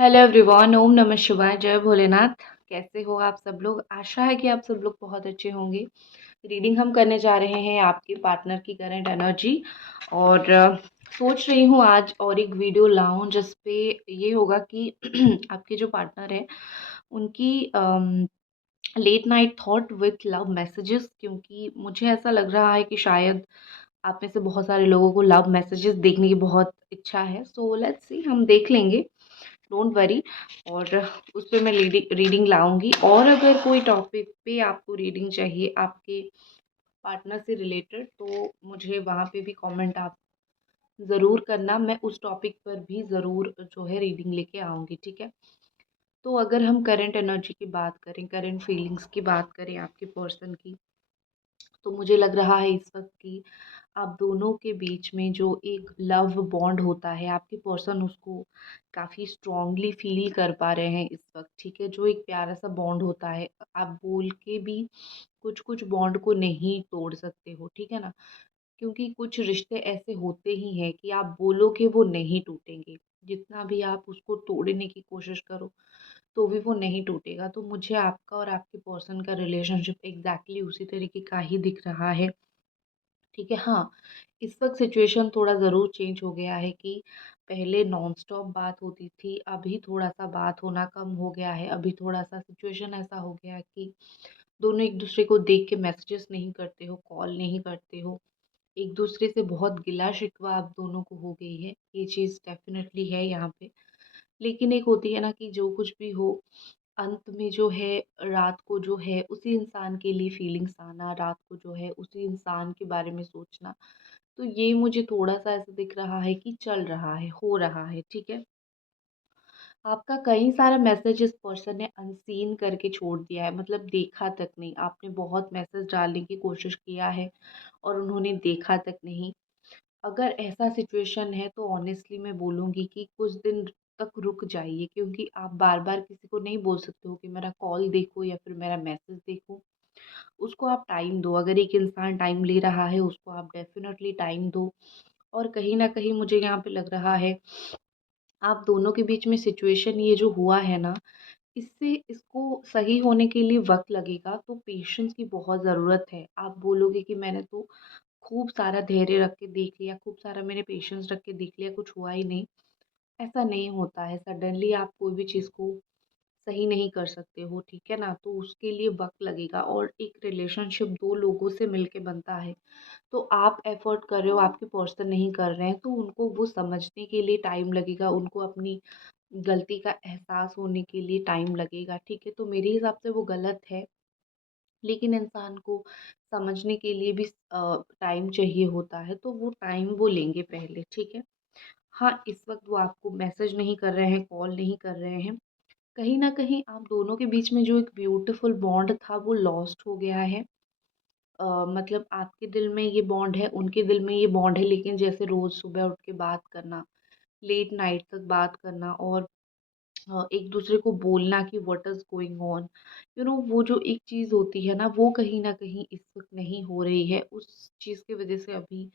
Hello everyone, ओम नमः शिवाय, जय भोलेनाथ। कैसे हो आप सब लोग? आशा है कि आप सब लोग बहुत अच्छे होंगे। रीडिंग हम करने जा रहे हैं आपके पार्टनर की करंट एनर्जी। और सोच रही हूँ आज और एक वीडियो लाऊं जिस पे ये होगा कि आपके जो पार्टनर है उनकी late night thought with love messages, क्योंकि मुझे ऐसा लग रहा है कि शायद आप में से बहुत सारे लोगों को लव मैसेजेस देखने की बहुत इच्छा है। सो लेट्स सी, हम देख लेंगे, डोंट वरी। और उस पे मैं रीडिंग लाऊंगी। और अगर कोई टॉपिक पे आपको रीडिंग चाहिए आपके पार्टनर से रिलेटेड, तो मुझे वहाँ पे भी कमेंट आप ज़रूर करना। मैं उस टॉपिक पर भी ज़रूर जो है रीडिंग लेके आऊँगी, ठीक है। तो अगर हम करंट एनर्जी की बात करें, करंट फीलिंग्स की बात करें आपके पर्सन की, तो मुझे लग रहा है इस वक्त कि आप दोनों के बीच में जो एक लव बॉन्ड होता है, आपके पर्सन उसको काफ़ी स्ट्रांगली फील कर पा रहे हैं इस वक्त, ठीक है। जो एक प्यारा सा बॉन्ड होता है, आप बोल के भी कुछ कुछ बॉन्ड को नहीं तोड़ सकते हो, ठीक है ना। क्योंकि कुछ रिश्ते ऐसे होते ही हैं कि आप बोलोगे वो नहीं टूटेंगे, जितना भी आप उसको तोड़ने की कोशिश करो तो भी वो नहीं टूटेगा। तो मुझे आपका और आपके पर्सन का रिलेशनशिप एग्जैक्टली उसी तरीके का ही दिख रहा है, ठीक है। हाँ, इस वक्त सिचुएशन थोड़ा ज़रूर चेंज हो गया है कि पहले नॉन स्टॉप बात होती थी, अभी थोड़ा सा बात होना कम हो गया है। अभी थोड़ा सा सिचुएशन ऐसा हो गया है कि दोनों एक दूसरे को देख के मैसेजेस नहीं करते हो, कॉल नहीं करते हो। एक दूसरे से बहुत गिला शिकवा आप दोनों को हो गई है, ये चीज़ डेफिनेटली है यहाँ पे। लेकिन एक होती है ना कि जो कुछ भी हो, अंत में जो है, रात को जो है उसी इंसान के लिए फीलिंग्स आना, रात को जो है उसी इंसान के बारे में सोचना। तो ये मुझे थोड़ा-सा ऐसा दिख रहा है कि चल रहा है, हो रहा है, ठीक है। आपका कई सारा मैसेज इस पर्सन ने अनसीन करके छोड़ दिया है, मतलब देखा तक नहीं। आपने बहुत मैसेज डालने की कोशिश किया है और उन्होंने देखा तक नहीं। अगर ऐसा सिचुएशन है तो ऑनेस्टली मैं बोलूँगी कि कुछ दिन तक रुक जाइए, क्योंकि आप बार-बार किसी को नहीं बोल सकते हो कि मेरा कॉल देखो या फिर मेरा मैसेज देखो। उसको आप टाइम दो। अगर एक इंसान टाइम ले रहा है, उसको आप डेफ़िनेटली टाइम दो। और कहीं न कहीं मुझे यहाँ पे लग रहा है, आप दोनों के बीच में सिचुएशन ये जो हुआ है ना, इससे इसको सही होने के लिए वक़्त लगेगा, तो पेशेंस की बहुत ज़रूरत है। आप बोलोगे कि मैंने तो खूब सारा धैर्य रख के देख लिया, खूब सारा मैंने पेशेंस रख के देख लिया, कुछ हुआ ही नहीं। ऐसा नहीं होता है, सडनली आप कोई भी चीज़ को सही नहीं कर सकते हो, ठीक है ना? तो उसके लिए वक़्त लगेगा। और एक रिलेशनशिप 2 लोगों से मिलके बनता है। तो आप एफ़र्ट कर रहे हो, आपके पर्सन नहीं कर रहे हैं, तो उनको वो समझने के लिए टाइम लगेगा, उनको अपनी गलती का एहसास होने के लिए टाइम लगेगा, ठीक है? तो मेरे हिसाब से वो गलत है, लेकिन इंसान को समझने के लिए भी टाइम चाहिए होता है, तो वो टाइम वो लेंगे पहले, ठीक है? हाँ, इस वक़्त वो आपको मैसेज नहीं कर रहे हैं, कॉल नहीं कर रहे हैं। कहीं न कहीं आप दोनों के बीच में जो एक ब्यूटीफुल बॉन्ड था वो लॉस्ट हो गया है। मतलब आपके दिल में ये बॉन्ड है, उनके दिल में ये बॉन्ड है, लेकिन जैसे रोज़ सुबह उठ के बात करना, लेट नाइट तक बात करना और एक दूसरे को बोलना कि व्हाट इज़ गोइंग ऑन, वो जो एक चीज़ होती है ना, वो कहीं न कहीं इस वक़्त नहीं हो रही है। उस चीज़ की वज़ह से अभी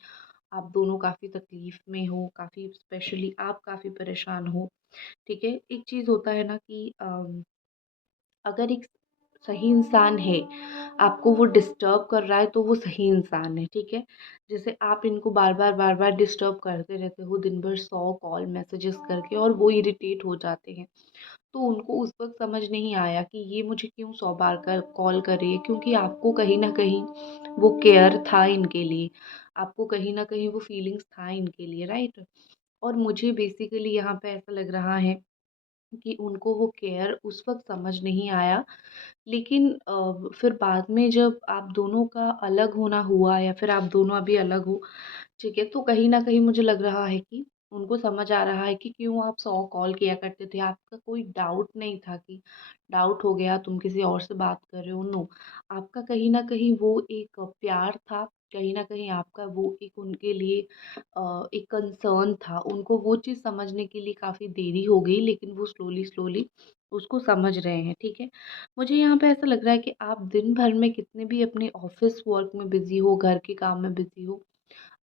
आप दोनों काफ़ी तकलीफ़ में हो, काफ़ी स्पेशली आप काफ़ी परेशान हो, ठीक है? एक चीज़ होता है ना कि अगर एक सही इंसान है, आपको वो डिस्टर्ब कर रहा है तो वो सही इंसान है, ठीक है? जैसे आप इनको बार-बार, बार-बार डिस्टर्ब करते रहते हो दिन भर 100 कॉल मैसेजेस करके और वो इरिटेट हो जाते हैं। तो उनको उस वक़्त समझ नहीं आया कि ये मुझे क्यों 100 बार कर कॉल कर रही है, क्योंकि आपको कहीं न कहीं वो केयर था इनके लिए, आपको कहीं न कहीं वो फीलिंग्स था इनके लिए, राइट? और मुझे बेसिकली यहाँ पे ऐसा लग रहा है कि उनको वो केयर उस वक़्त समझ नहीं आया, लेकिन फिर बाद में जब आप दोनों का अलग होना हुआ या फिर आप दोनों अभी अलग हो, ठीक है, तो कहीं न कहीं मुझे लग रहा है कि उनको समझ आ रहा है कि क्यों आप 100 कॉल किया करते थे। आपका कोई डाउट नहीं था कि डाउट हो गया तुम किसी और से बात कर रहे हो, नो। आपका कहीं न कहीं वो एक प्यार था, कहीं न कहीं आपका वो एक उनके लिए एक कंसर्न था। उनको वो चीज़ समझने के लिए काफ़ी देरी हो गई, लेकिन वो स्लोली-स्लोली उसको समझ रहे हैं, ठीक है। मुझे यहाँ पे ऐसा लग रहा है कि आप दिन भर में कितने भी अपने ऑफ़िस वर्क में बिज़ी हो, घर के काम में बिज़ी हो,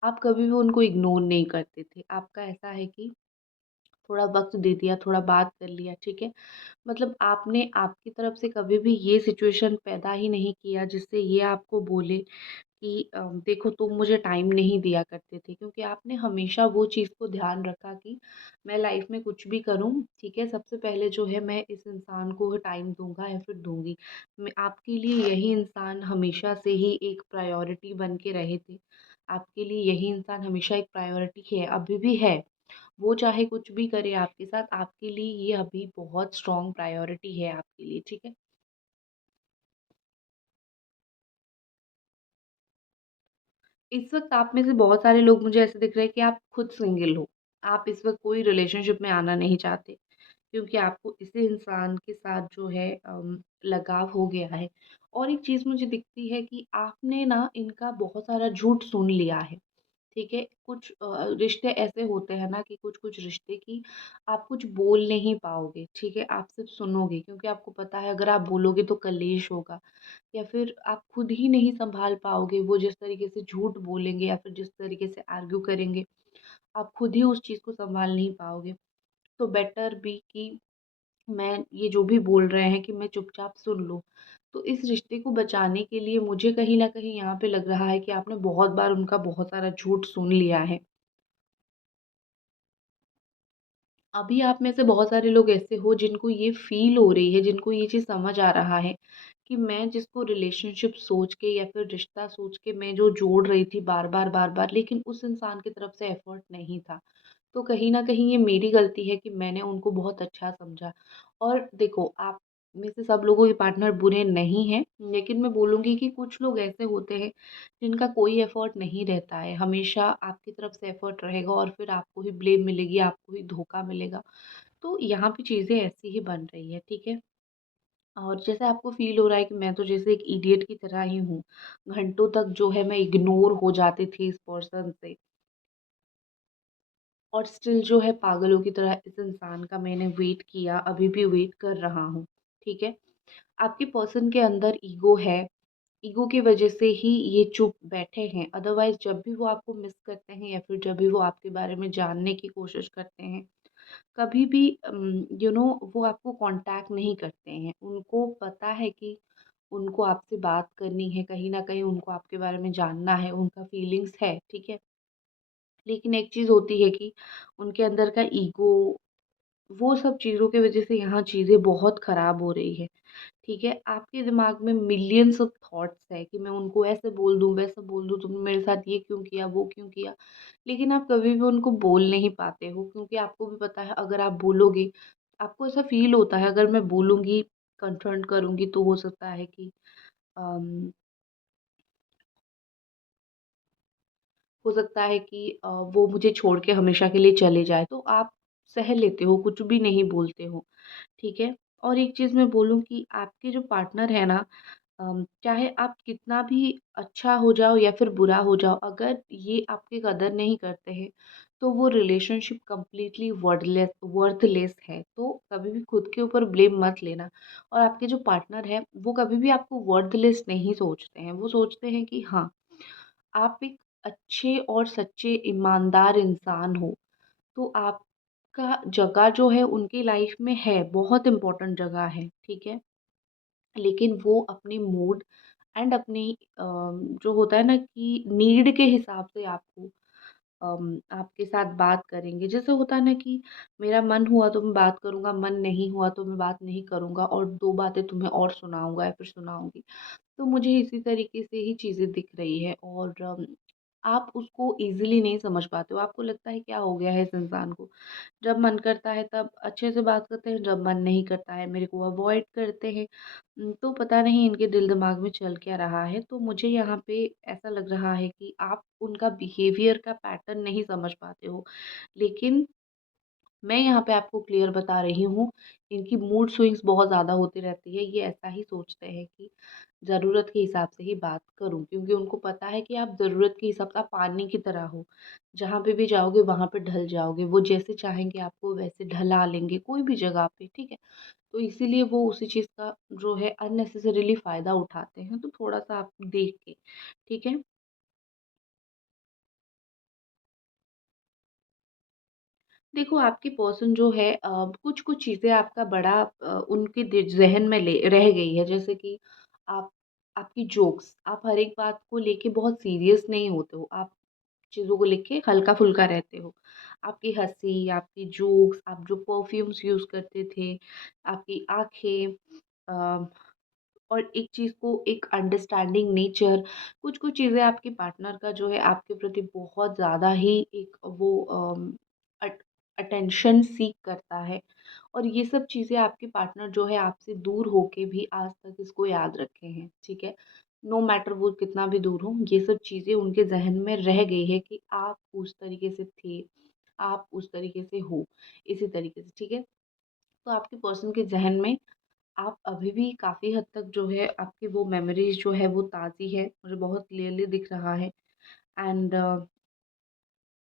आप कभी भी उनको इग्नोर नहीं करते थे। आपका ऐसा है कि थोड़ा वक़्त दे दिया, थोड़ा बात कर लिया, ठीक है? मतलब आपने आपकी तरफ से कभी भी ये सिचुएशन पैदा ही नहीं किया जिससे ये आपको बोले कि देखो तुम मुझे टाइम नहीं दिया करते थे, क्योंकि आपने हमेशा वो चीज़ को ध्यान रखा कि मैं लाइफ में कुछ भी करूँ, ठीक है, सबसे पहले जो है मैं इस इंसान को टाइम दूंगा या फिर दूंगी। मैं आपके लिए यही इंसान हमेशा से ही एक प्रायोरिटी बन के रहे थे। आपके लिए यही इंसान हमेशा एक प्रायोरिटी है, अभी भी है। वो चाहे कुछ भी करे आपके साथ, आपके लिए ये अभी बहुत स्ट्रॉन्ग प्रायोरिटी है आपके लिए, ठीक है? इस वक़्त आप में से बहुत सारे लोग मुझे ऐसे दिख रहे हैं कि आप खुद सिंगल हो। आप इस वक़्त कोई रिलेशनशिप में आना नहीं चाहते, क्योंकि आपको इसी इंसान के साथ जो है लगाव हो गया है। और एक चीज़ मुझे दिखती है कि आपने ना इनका बहुत सारा झूठ सुन लिया है। ठीक है? कुछ रिश्ते ऐसे होते हैं ना कि कुछ-कुछ रिश्ते कि आप कुछ बोल नहीं पाओगे, ठीक है? आप सिर्फ़ सुनोगे, क्योंकि आपको पता है अगर आप बोलोगे तो कलेश होगा, या फिर आप खुद ही नहीं सँभाल पाओगे। वो जिस तरीके से झूठ बोलेंगे या फिर जिस तरीके से आर्ग्यू करेंगे, आप खुद ही उस चीज़ को सँभाल नहीं पाओगे। तो बेटर बी कि मैं ये जो भी बोल रहे हैं कि मैं चुपचाप सुन लूँ। तो इस रिश्ते को बचाने के लिए मुझे कहीं न कहीं यहाँ पे लग रहा है कि आपने बहुत बार उनका बहुत सारा झूठ सुन लिया है। अभी आप में से बहुत सारे लोग ऐसे हो जिनको ये फ़ील हो रही है, जिनको ये चीज़ समझ आ रहा है कि मैं जिसको रिलेशनशिप सोच के या फिर रिश्ता सोच के मैं जो जोड़ रही थी बार-बार, बार-बार, लेकिन उस इंसान की तरफ से एफ़र्ट नहीं था। तो कहीं न कहीं ये मेरी गलती है कि मैंने उनको बहुत अच्छा समझा। और देखो, आप में से सब लोगों के पार्टनर बुरे नहीं हैं, लेकिन मैं बोलूँगी कि कुछ लोग ऐसे होते हैं जिनका कोई एफ़र्ट नहीं रहता है। हमेशा आपकी तरफ से एफ़र्ट रहेगा और फिर आपको ही ब्लेम मिलेगी, आपको ही धोखा मिलेगा। तो यहाँ पे चीज़ें ऐसी ही बन रही है, ठीक है? और जैसे आपको फ़ील हो रहा है कि मैं तो जैसे एक इडियट की तरह ही हूँ, घंटों तक जो है मैं इग्नोर हो जाती थी इस पर्सन से। और स्टिल जो है पागलों की तरह इस इंसान का मैंने वेट किया, अभी भी वेट कर रहा हूँ, ठीक है? आपके पर्सन के अंदर ईगो है, ईगो की वजह से ही ये चुप बैठे हैं, अदरवाइज़ जब भी वो आपको मिस करते हैं या फिर जब भी वो आपके बारे में जानने की कोशिश करते हैं, कभी भी वो आपको कॉन्टैक्ट नहीं करते हैं। उनको पता है कि उनको आपसे बात करनी है, कहीं न कहीं उनको आपके बारे में जानना है, उनका फीलिंग्स है, ठीक है? लेकिन एक चीज़ होती है कि उनके अंदर का ईगो, वो सब चीज़ों की वज़ह से यहाँ चीज़ें बहुत ख़राब हो रही है, ठीक है? आपके दिमाग में मिलियंस ऑफ थॉट्स है कि मैं उनको ऐसे बोल दूँ, वैसे बोल दूँ, तुमने मेरे साथ ये क्यों किया, वो क्यों किया? लेकिन आप कभी भी उनको बोल नहीं पाते हो, क्योंकि आपको भी पता है अगर आप बोलोगे, आपको ऐसा फ़ील होता है अगर मैं बोलूँगी, कन्फ्रंट करूँगी तो हो सकता है कि अम वो मुझे छोड़ के हमेशा के लिए चले जाएँ, तो आप सह लेते हो, कुछ भी नहीं बोलते हो, ठीक है? और एक चीज़ मैं बोलूँ कि आपके जो पार्टनर है ना, चाहे आप कितना भी अच्छा हो जाओ या फिर बुरा हो जाओ, अगर ये आपकी कदर नहीं करते हैं, तो वो रिलेशनशिप कंप्लीटली वर्थलेस है। तो कभी भी खुद के ऊपर ब्लेम मत लेना। और आपके जो पार्टनर हैं, वो कभी भी आपको वर्थलेस नहीं सोचते हैं। वो सोचते हैं कि हाँ, आप एक अच्छे और सच्चे ईमानदार इंसान हो, तो आपका जगह जो है उनकी लाइफ में है, बहुत इम्पोर्टेंट जगह है, ठीक है? लेकिन वो अपने मूड एंड अपनी जो होता है ना कि नीड के हिसाब से आपको आपके साथ बात करेंगे। जैसे होता है ना कि मेरा मन हुआ तो मैं बात करूँगा, मन नहीं हुआ तो मैं बात नहीं करूँगा और 2 बातें तुम्हें और सुनाऊँगा या फिर सुनाऊँगी। तो मुझे इसी तरीके से ही चीज़ें दिख रही है और आप उसको ईज़िली नहीं समझ पाते हो। आपको लगता है क्या हो गया है इस इंसान को? जब मन करता है तब अच्छे से बात करते हैं, जब मन नहीं करता है मेरे को अवॉइड करते हैं। तो पता नहीं इनके दिल-दिमाग में चल क्या रहा है। तो मुझे यहाँ पे ऐसा लग रहा है कि आप उनका बिहेवियर का पैटर्न नहीं समझ पाते हो। लेकिन मैं यहाँ पे आपको क्लियर बता रही हूँ, इनकी मूड स्विंग्स बहुत ज़्यादा होती रहती है। ये ऐसा ही सोचते हैं कि ज़रूरत के हिसाब से ही बात करूँ, क्योंकि उनको पता है कि आप ज़रूरत के हिसाब से आप पानी की तरह हो। जहाँ पे भी जाओगे वहाँ पे ढल जाओगे। वो जैसे चाहेंगे आपको वैसे ढला लेंगे, कोई भी जगह पे, ठीक है? तो इसीलिए वो उसी चीज़ का जो है अननेसेसरीली फ़ायदा उठाते हैं। तो थोड़ा-सा आप देख के, ठीक है? देखो आपकी पर्सन जो है कुछ-कुछ चीज़ें आपका बड़ा उनके ज़हन में ले रह गई है। जैसे कि आप आपकी जोक्स, आप हर एक बात को लेके बहुत सीरियस नहीं होते हो। आप चीज़ों को लेके हल्का-फुल्का रहते हो। आपकी हँसी, आपकी जोक्स, आप जो परफ्यूम्स यूज़ करते थे, आपकी आँखें अ, और एक चीज़ को एक अंडरस्टैंडिंग नेचर, कुछ-कुछ चीज़ें आपके पार्टनर का जो है आपके प्रति बहुत ज़्यादा ही एक वो अट अटेंशन सीक करता है। और ये सब चीज़ें आपके पार्टनर जो है आपसे दूर होके भी आज तक इसको याद रखे हैं, ठीक है? नो मैटर वो कितना भी दूर हो, ये सब चीज़ें उनके ज़हन में रह गई है कि आप उस तरीके से थे, आप उस तरीके से हो, इसी तरीके से, ठीक है? तो आपके पर्सन के ज़हन में आप अभी भी काफ़ी हद तक जो है आपकी वो मेमोरीज़ जो है वो ताज़ी है, मुझे बहुत क्लियरली दिख रहा है। एंड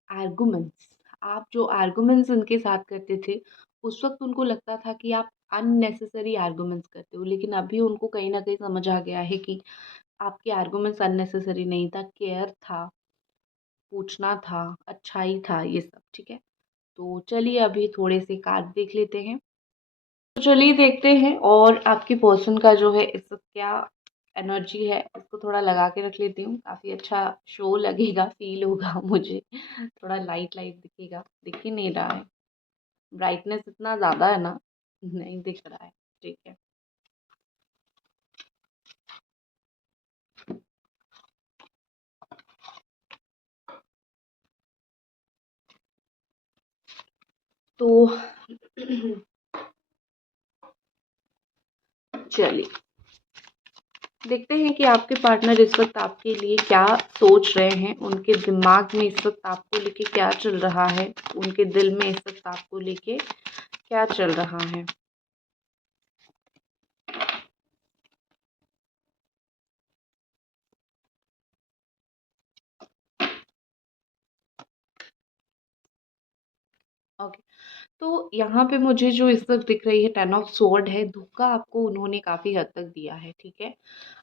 आर्गुमेंट्स, आप जो आर्गुमेंट्स उनके साथ करते थे, उस वक़्त उनको लगता था कि आप अननेसेसरी आर्गुमेंट्स करते हो, लेकिन अभी उनको कहीं न कहीं समझ आ गया है कि आपके आर्गुमेंट्स अननेसेसरी नहीं था, केयर था, पूछना था, अच्छाई था, ये सब, ठीक है? तो चलिए अभी थोड़े से कार्ड देख लेते हैं। तो चलिए देखते हैं और आपके पर्सन का जो है इस वक़्त क्या एनर्जी है, इसको थोड़ा लगा के रख लेती हूँ। काफ़ी अच्छा शो लगेगा, फ़ील होगा मुझे। थोड़ा लाइट-लाइट दिखेगा, दिख ही नहीं रहा है। ब्राइटनेस इतना ज़्यादा है ना, नहीं दिख रहा है। ठीक है। तो चलिए, देखते हैं कि आपके पार्टनर इस वक़्त आपके लिए क्या सोच रहे हैं, उनके दिमाग में इस वक़्त आपको लेके क्या चल रहा है, उनके दिल में इस वक़्त आपको लेके क्या चल रहा है। ओके। तो यहाँ पे मुझे जो इस वक़्त दिख रही है 10 ऑफ स्वॉर्ड है, धोखा आपको उन्होंने काफ़ी हद तक दिया है, ठीक है?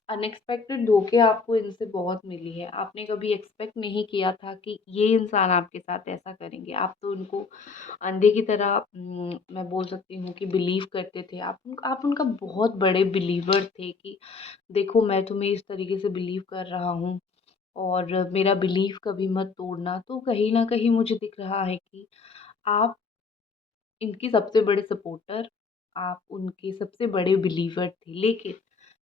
अनएक्सपेक्टेड धोखे आपको इनसे बहुत मिली है। आपने कभी एक्सपेक्ट नहीं किया था कि ये इंसान आपके साथ ऐसा करेंगे। आप तो उनको अंधे की तरह मैं बोल सकती हूँ कि बिलीव करते थे। आप उनका बहुत बड़े बिलीवर थे कि देखो मैं तुम्हें इस तरीके से बिलीव कर रहा हूँ और मेरा बिलीव कभी मत तोड़ना। तो कहीं न कहीं मुझे दिख रहा है कि आप इनकी सबसे बड़े सपोर्टर, आप उनके सबसे बड़े बिलीवर थे। लेकिन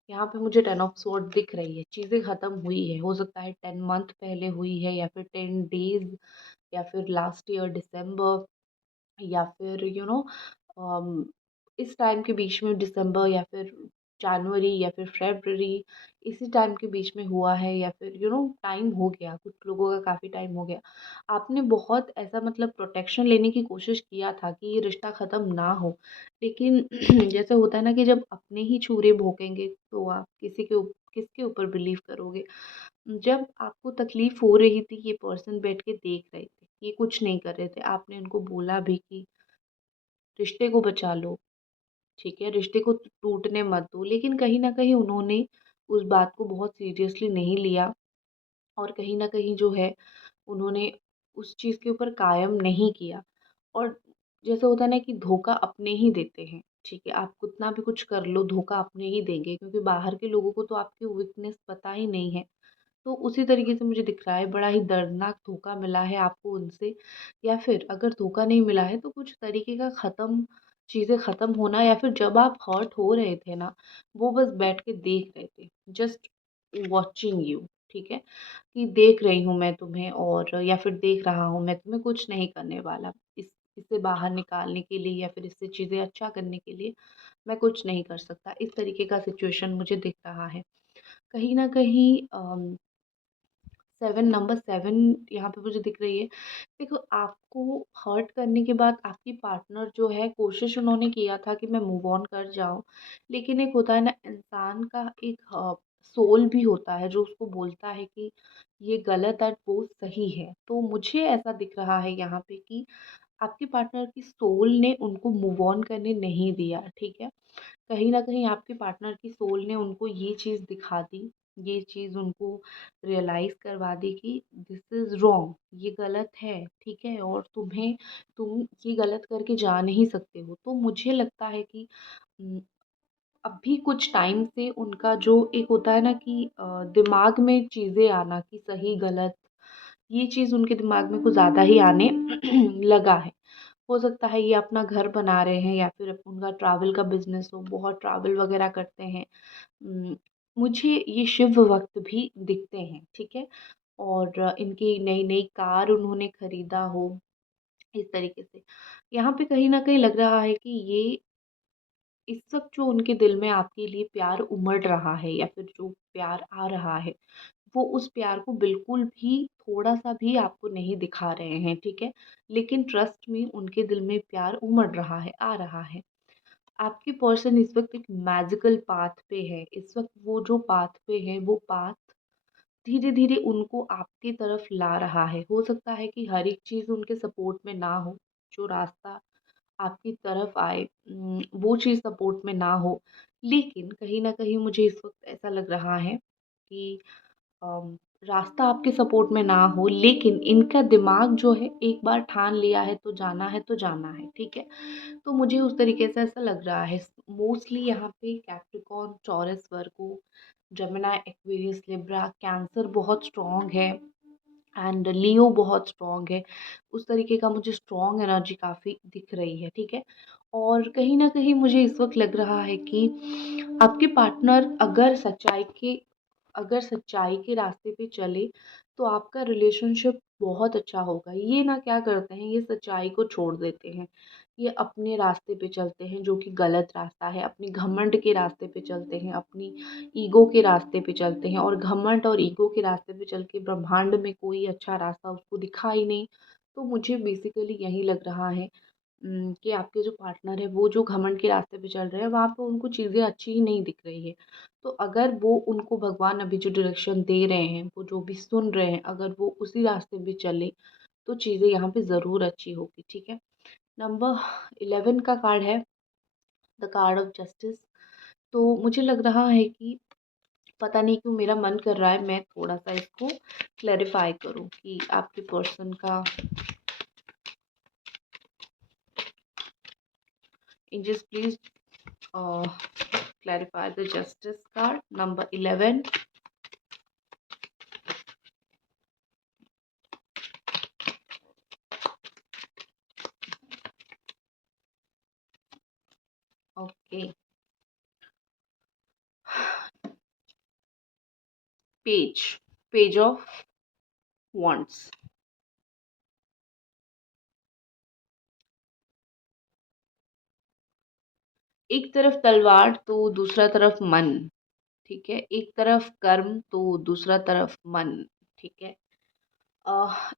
यहाँ पे मुझे 10 ऑफ स्वॉर्ड दिख रही है, चीज़ें ख़त्म हुई है। हो सकता है 10 मंथ पहले हुई है या फिर 10 डेज़ या फिर लास्ट ईयर दिसंबर या फिर अम, इस टाइम के बीच में दिसंबर या फिर जनवरी या फिर फरवरी, इसी टाइम के बीच में हुआ है या फिर टाइम हो गया, कुछ लोगों का काफ़ी टाइम हो गया। आपने बहुत ऐसा मतलब प्रोटेक्शन लेने की कोशिश किया था कि ये रिश्ता ख़त्म ना हो, लेकिन जैसे होता है ना कि जब अपने ही छुरे भोंकेंगे तो आप किसके ऊपर बिलीव करोगे। जब आपको तकलीफ़ हो रही थी, ये पर्सन बैठ के देख रहे थे, ये कुछ नहीं कर रहे थे, आपने उनको बोला भी कि रिश्ते को बचा लो, ठीक है? रिश्ते को टूटने मत दो, लेकिन कहीं न कहीं उन्होंने उस बात को बहुत सीरियसली नहीं लिया और कहीं न कहीं जो है उन्होंने उस चीज़ के ऊपर कायम नहीं किया। और जैसे होता है ना कि धोखा अपने ही देते हैं, ठीक है? आप कितना भी कुछ कर लो, धोखा अपने ही देंगे क्योंकि बाहर के लोगों को तो आपकी वीकनेस पता ही नहीं है। तो उसी तरीके से मुझे दिख रहा है, बड़ा ही दर्दनाक धोखा मिला है आपको उनसे, या फिर अगर धोखा नहीं मिला है तो कुछ तरीके का चीज़ें ख़त्म होना, या फिर जब आप हर्ट हो रहे थे ना, वो बस बैठ के देख रहे थे, जस्ट वॉचिंग यू, ठीक है? कि देख रही हूँ मैं तुम्हें, और या फिर देख रहा हूँ मैं तुम्हें, कुछ नहीं करने वाला। इससे बाहर निकालने के लिए या फिर इससे चीज़ें अच्छा करने के लिए मैं कुछ नहीं कर सकता। इस तरीके का सिचुएशन मुझे दिख रहा है। कहीं न कहीं 7 नंबर 7 यहाँ पे मुझे दिख रही है। देखो आपको हर्ट करने के बाद आपकी पार्टनर जो है, कोशिश उन्होंने किया था कि मैं मूव ऑन कर जाऊँ। लेकिन एक होता है ना इंसान का एक सोल भी होता है जो उसको बोलता है कि ये गलत है वो सही है। तो मुझे ऐसा दिख रहा है यहाँ पे कि आपके पार्टनर की सोल ने उनको मूव ऑन करने नहीं दिया, ठीक है? कहीं न कहीं आपके पार्टनर की सोल ने उनको ये चीज़ दिखा दी ये चीज़ उनको रियलाइज़ करवा दे कि दिस इज़ रॉन्ग, ये गलत है, ठीक है? और तुम ये गलत करके जा नहीं सकते हो। तो मुझे लगता है कि उम, अभी कुछ टाइम से उनका जो एक होता है ना कि दिमाग में चीज़ें आना कि सही गलत, ये चीज़ उनके दिमाग में कुछ ज़्यादा ही आने लगा है। हो सकता है ये अपना घर बना रहे हैं या फिर उनका ट्रैवल का बिज़नेस हो, बहुत ट्रैवल वगैरह करते हैं। उम, मुझे ये शुभ वक़्त भी दिखते हैं, ठीक है? और इनकी नई-नई कार उन्होंने खरीदा हो, इस तरीके से। यहाँ पे कहीं न कहीं लग रहा है कि ये इस वक़्त जो उनके दिल में आपके लिए प्यार उमड़ रहा है या फिर जो प्यार आ रहा है, वो उस प्यार को बिल्कुल भी थोड़ा-सा भी आपको नहीं दिखा रहे हैं, ठीक है? लेकिन ट्रस्ट मी उनके दिल में प्यार उमड़ रहा है, आ रहा है। आपके पर्सन इस वक़्त एक मैजिकल पाथ पे है। इस वक़्त वो जो पाथ पे है, वो पाथ धीरे-धीरे उनको आपकी तरफ ला रहा है। हो सकता है कि हर एक चीज़ उनके सपोर्ट में ना हो, जो रास्ता आपकी तरफ आए वो चीज़ सपोर्ट में ना हो। लेकिन कहीं न कहीं मुझे इस वक़्त ऐसा लग रहा है कि अम, रास्ता आपके सपोर्ट में ना हो, लेकिन इनका दिमाग जो है एक बार ठान लिया है तो जाना है, ठीक है? तो मुझे उस तरीके से ऐसा लग रहा है। मोस्टली यहाँ पे कैप्रिकॉर्न, टॉरस, वर्गो, जेमिनी, एक्वेरियस, लिब्रा, कैंसर बहुत स्ट्रॉन्ग है एंड लियो बहुत स्ट्रॉन्ग है। उस तरीके का मुझे स्ट्रॉन्ग एनर्जी काफ़ी दिख रही है, ठीक है? और कहीं न कहीं मुझे इस वक़्त लग रहा है कि आपके पार्टनर अगर सच्चाई के रास्ते पे चले, तो आपका रिलेशनशिप बहुत अच्छा होगा। ये ना क्या करते हैं, ये सच्चाई को छोड़ देते हैं। ये अपने रास्ते पे चलते हैं जो कि गलत रास्ता है, अपने घमंड के रास्ते पे चलते हैं, अपनी ईगो के रास्ते पे चलते हैं और घमंड और ईगो के रास्ते पे चल के ब्रह्मांड में कोई अच्छा रास्ता उसको दिखा ही नहीं। तो मुझे बेसिकली यही लग रहा है कि आपके जो पार्टनर है वो जो घमंड के रास्ते पे चल रहे हैं वहाँ पे उनको चीज़ें अच्छी ही नहीं दिख रही है। तो अगर वो उनको भगवान अभी जो डायरेक्शन दे रहे हैं, वो जो भी सुन रहे हैं, अगर वो उसी रास्ते पे चले, तो चीज़ें यहाँ पे ज़रूर अच्छी होगी, ठीक है? नंबर 11 का कार्ड है द कार्ड ऑफ जस्टिस। तो मुझे लग रहा है कि पता नहीं क्यों मेरा मन कर रहा है मैं थोड़ा-सा इसको क्लैरिफ़ाई करूँ कि आपके पर्सन का angels please uh, clarify the justice card number 11. Okay, page of wands. एक तरफ तलवार तो दूसरा तरफ मन, ठीक है? एक तरफ कर्म तो दूसरा तरफ मन, ठीक है?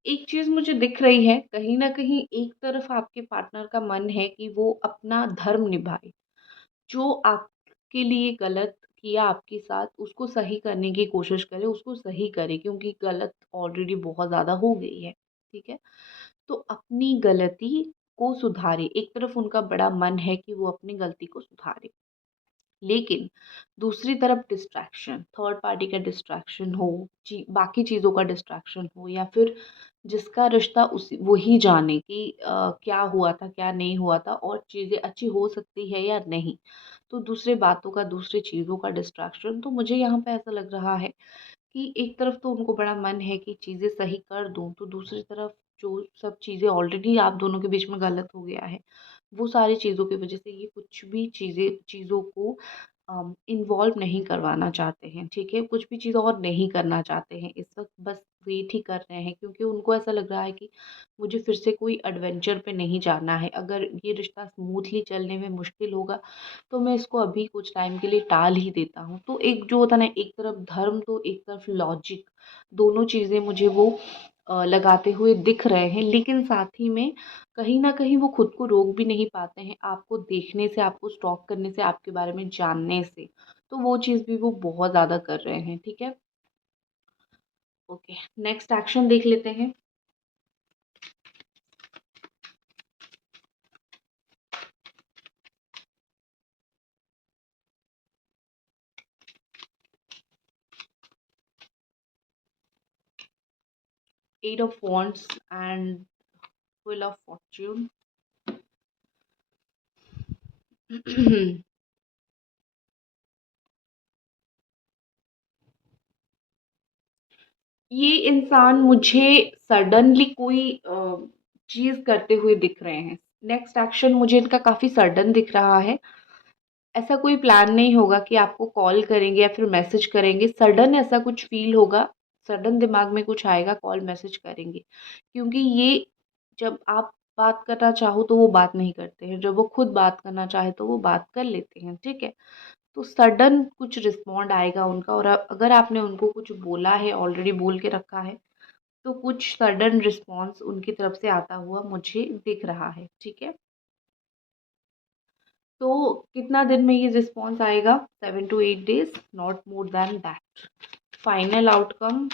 एक चीज़ मुझे दिख रही है, कहीं न कहीं एक तरफ आपके पार्टनर का मन है कि वो अपना धर्म निभाए। जो आपके लिए गलत किया आपके साथ, उसको सही करने की कोशिश करे, उसको सही करे क्योंकि गलत ऑलरेडी बहुत ज़्यादा हो गई है, ठीक है? तो अपनी गलती को सुधारे, एक तरफ उनका बड़ा मन है कि वो अपनी गलती को सुधारे। लेकिन दूसरी तरफ डिस्ट्रैक्शन, थर्ड पार्टी का डिस्ट्रैक्शन हो, बाकी चीज़ों का डिस्ट्रैक्शन हो या फिर जिसका रिश्ता उसी वही जाने कि क्या हुआ था, क्या नहीं हुआ था और चीज़ें अच्छी हो सकती है या नहीं। तो दूसरे बातों का, दूसरी चीज़ों का डिस्ट्रैक्शन तो मुझे यहाँ पे ऐसा लग रहा है कि एक तरफ तो उनको बड़ा मन है कि चीज़ें सही कर दूँ, तो दूसरी तरफ जो सब चीज़ें ऑलरेडी आप दोनों के बीच में गलत हो गया है, वो सारी चीज़ों की वजह से ये कुछ भी चीज़ों को इन्वॉल्व नहीं करवाना चाहते हैं, ठीक है? कुछ भी चीज़ और नहीं करना चाहते हैं, इस वक़्त बस वेट ही कर रहे हैं क्योंकि उनको ऐसा लग रहा है कि मुझे फिर से कोई एडवेंचर पे नहीं जाना है। अगर ये रिश्ता स्मूथली चलने में मुश्किल होगा, तो मैं इसको अभी कुछ टाइम के लिए टाल ही देता हूँ। तो एक जो होता है ना, एक तरफ धर्म तो एक तरफ लॉजिक, दोनों चीज़ें मुझे वो लगाते हुए दिख रहे हैं, लेकिन साथ ही में कहीं न कहीं वो खुद को रोक भी नहीं पाते हैं, आपको देखने से, आपको स्टॉक करने से, आपके बारे में जानने से। तो वो चीज़ भी वो बहुत ज़्यादा कर रहे हैं, ठीक है? ओके, नेक्स्ट एक्शन देख लेते हैं। 8 of Wands and Wheel of Fortune. ये इंसान मुझे सडनली कोई चीज़ करते हुए दिख रहे हैं। नेक्स्ट एक्शन मुझे इनका काफ़ी सडन दिख रहा है। ऐसा कोई प्लान नहीं होगा कि आपको कॉल करेंगे या फिर मैसेज करेंगे, सडन ऐसा कुछ फ़ील होगा, सडन दिमाग में कुछ आएगा, कॉल मैसेज करेंगे। क्योंकि ये जब आप बात करना चाहो तो वो बात नहीं करते हैं, जब वो खुद बात करना चाहे तो वो बात कर लेते हैं, ठीक है? तो सडन कुछ रिस्पॉन्ड आएगा उनका, और अगर आपने उनको कुछ बोला है, ऑलरेडी बोल के रखा है, तो कुछ सडन रिस्पॉन्स उनकी तरफ से आता हुआ मुझे दिख रहा है, ठीक है? तो कितना दिन में ये रिस्पॉन्स आएगा? 7 to 8 days, not more than that. Final outcome,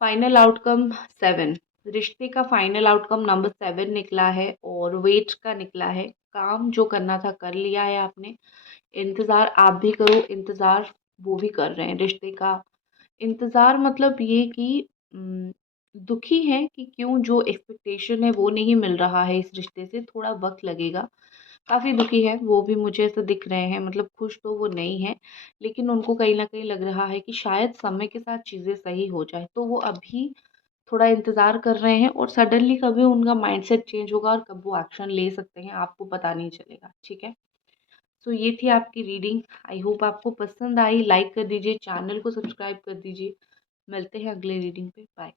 final outcome 7। रिश्ते का फाइनल आउटकम नंबर 7 निकला है और वेट का निकला है। काम जो करना था कर लिया है आपने, इंतज़ार आप भी करो, इंतज़ार वो भी कर रहे हैं। रिश्ते का इंतज़ार मतलब ये कि दुखी हैं कि क्यों जो एक्सपेक्टेशन है वो नहीं मिल रहा है, इस रिश्ते से थोड़ा वक़्त लगेगा। काफ़ी दुखी है, वो भी मुझे ऐसा दिख रहे हैं, मतलब खुश तो वो नहीं हैं, लेकिन उनको कहीं न कहीं लग रहा है कि शायद समय के साथ चीज़ें सही हो जाएँ। तो वो अभी थोड़ा इंतज़ार कर रहे हैं और सडनली कभी उनका माइंडसेट चेंज होगा और कब वो एक्शन ले सकते हैं, आपको पता नहीं चलेगा, ठीक है? सो ये थी आपकी रीडिंग। आई होप आपको पसंद आई। लाइक कर दीजिए, चैनल को सब्सक्राइब कर दीजिए। मिलते हैं अगले रीडिंग पे। बाय।